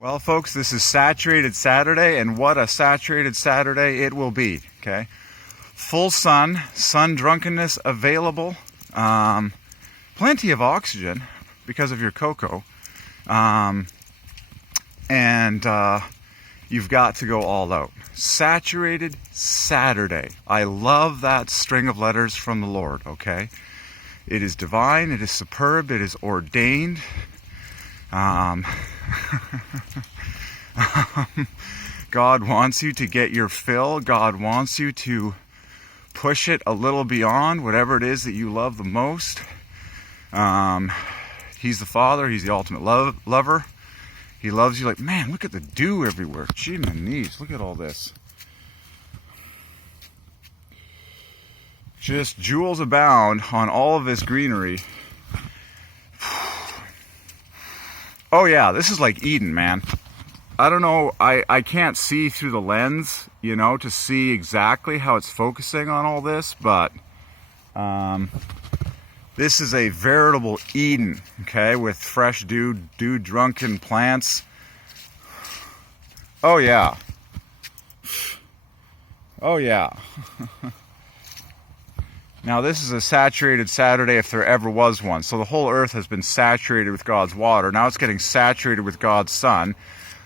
Well, folks, this is Saturated Saturday, and what a saturated Saturday it will be, okay? Full sun drunkenness available, plenty of oxygen because of your cocoa, and you've got to go all out. Saturated Saturday. I love that string of letters from the Lord, okay? It is divine, it is superb, it is ordained. God wants you to get your fill. God wants you to push it a little beyond whatever it is that you love the most. He's the Father. He's the ultimate lover. He loves you like, man, look at the dew everywhere. Gee, my knees. Look at all this. Just jewels abound on all of this greenery. Oh yeah, this is like Eden, man. I don't know, I can't see through the lens, you know, to see exactly how it's focusing on all this, but this is a veritable Eden, okay, with fresh dew-drunken plants. Oh yeah. Oh yeah. Now this is a saturated Saturday if there ever was one. So the whole earth has been saturated with God's water. Now it's getting saturated with God's sun.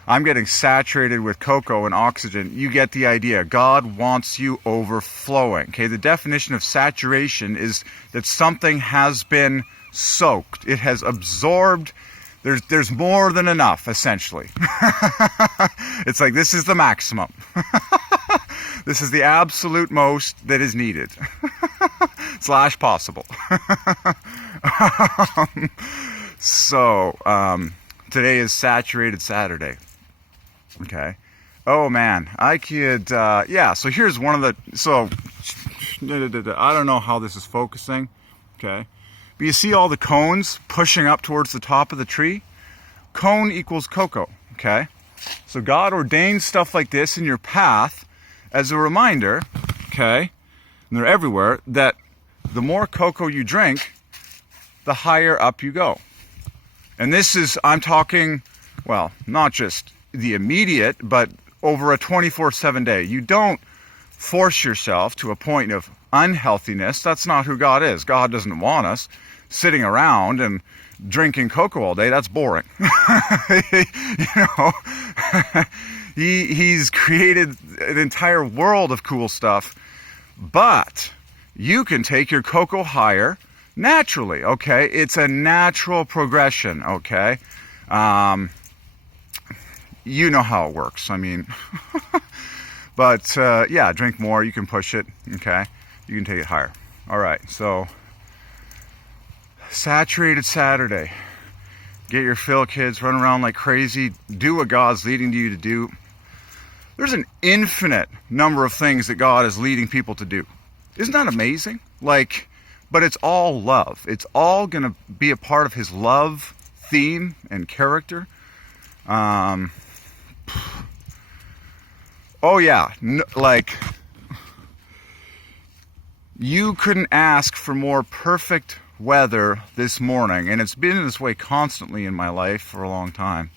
I'm getting saturated with cocoa and oxygen. You get the idea. God wants you overflowing. Okay, the definition of saturation is that something has been soaked. It has absorbed. There's more than enough, essentially. It's like this is the maximum. This is the absolute most that is needed. / possible. Today is Saturated Saturday. Okay. Oh man, I could, yeah, so here's one of the, I don't know how this is focusing, okay, but you see all the cones pushing up towards the top of the tree? Cone equals cocoa, okay? So God ordains stuff like this in your path as a reminder, okay, and they're everywhere, that the more cocoa you drink, the higher up you go. And this is, I'm talking, well, not just the immediate, but over a 24/7 day. You don't force yourself to a point of unhealthiness. That's not who God is. God doesn't want us sitting around and drinking cocoa all day. That's boring. You know, he's created an entire world of cool stuff, but you can take your cocoa higher naturally, okay? It's a natural progression, okay? You know how it works, I mean. But, yeah, drink more, you can push it, okay? You can take it higher. All right, so, Saturated Saturday. Get your fill, kids, run around like crazy, do what God's leading you to do. There's an infinite number of things that God is leading people to do. Isn't that amazing? Like, but it's all love. It's all going to be a part of his love theme and character. Oh yeah, like, you couldn't ask for more perfect weather this morning, and it's been this way constantly in my life for a long time.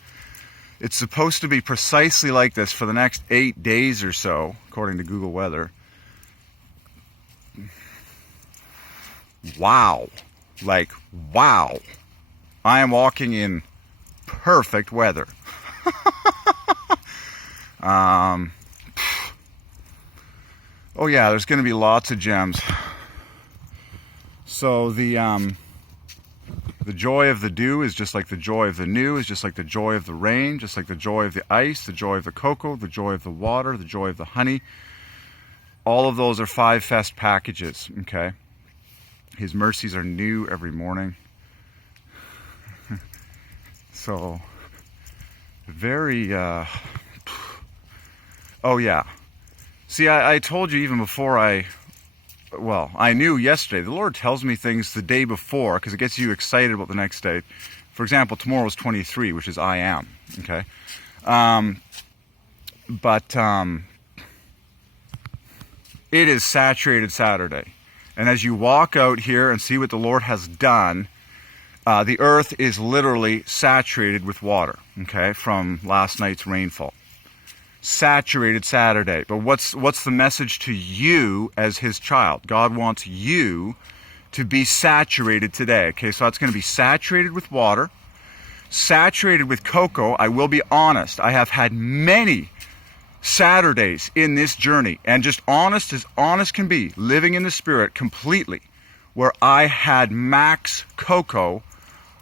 It's supposed to be precisely like this for the next 8 days or so, according to Google Weather. Wow. Like, wow. I am walking in perfect weather. Oh yeah, there's going to be lots of gems. So the joy of the dew is just like the joy of the new, is just like the joy of the rain, just like the joy of the ice, the joy of the cocoa, the joy of the water, the joy of the honey. All of those are 5 Fest packages, okay? His mercies are new every morning. So, very, oh yeah. See, I told you even before I knew yesterday. The Lord tells me things the day before because it gets you excited about the next day. For example, tomorrow is 23, which is I am, okay? It is Saturated Saturday. And as you walk out here and see what the Lord has done, the earth is literally saturated with water, okay, from last night's rainfall. Saturated Saturday. But what's the message to you as his child? God wants you to be saturated today. Okay, so that's going to be saturated with water, saturated with cocoa. I will be honest. I have had many Saturdays in this journey, and just honest as honest can be, living in the Spirit completely, where I had max cocoa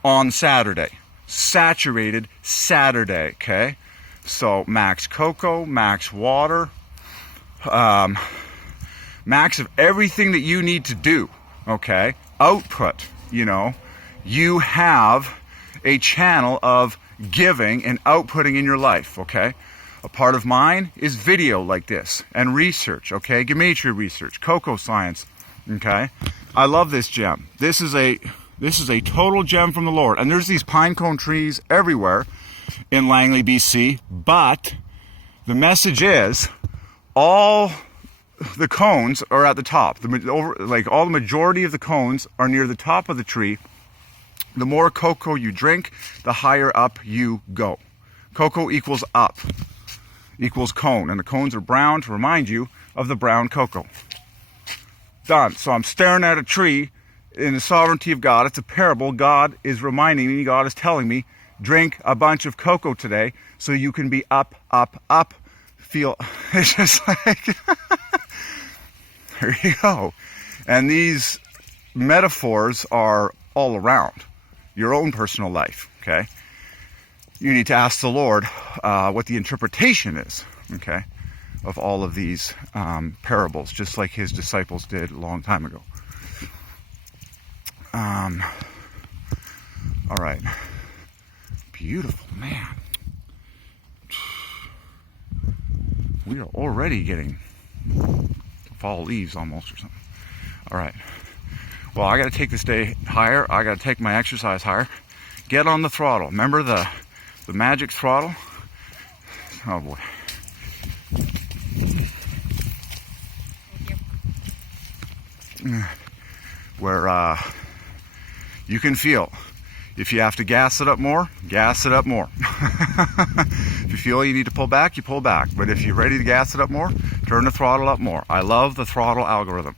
on Saturday. Saturated Saturday, okay? So max cocoa, max water, max of everything that you need to do, okay? Output, you have a channel of giving and outputting in your life, okay? A part of mine is video like this and research, okay? Gematria research, cocoa science, okay? I love this gem. This is a total gem from the Lord. And there's these pine cone trees everywhere in Langley, BC, but the message is all the cones are at the top. All the majority of the cones are near the top of the tree. The more cocoa you drink, the higher up you go. Cocoa equals up, equals cone, and the cones are brown to remind you of the brown cocoa. Done. So I'm staring at a tree in the sovereignty of God. It's a parable. God is reminding me, God is telling me, drink a bunch of cocoa today so you can be up, up, up. Feel, it's just like, there you go. And these metaphors are all around your own personal life, okay? You need to ask the Lord what the interpretation is, okay, of all of these parables, just like his disciples did a long time ago. All right. Beautiful, man. We are already getting fall leaves almost or something. All right. Well, I got to take this day higher. I got to take my exercise higher. Get on the throttle. Remember the magic throttle? Oh boy. Where you can feel. If you have to gas it up more, gas it up more. If you feel you need to pull back, you pull back. But if you're ready to gas it up more, turn the throttle up more. I love the throttle algorithm.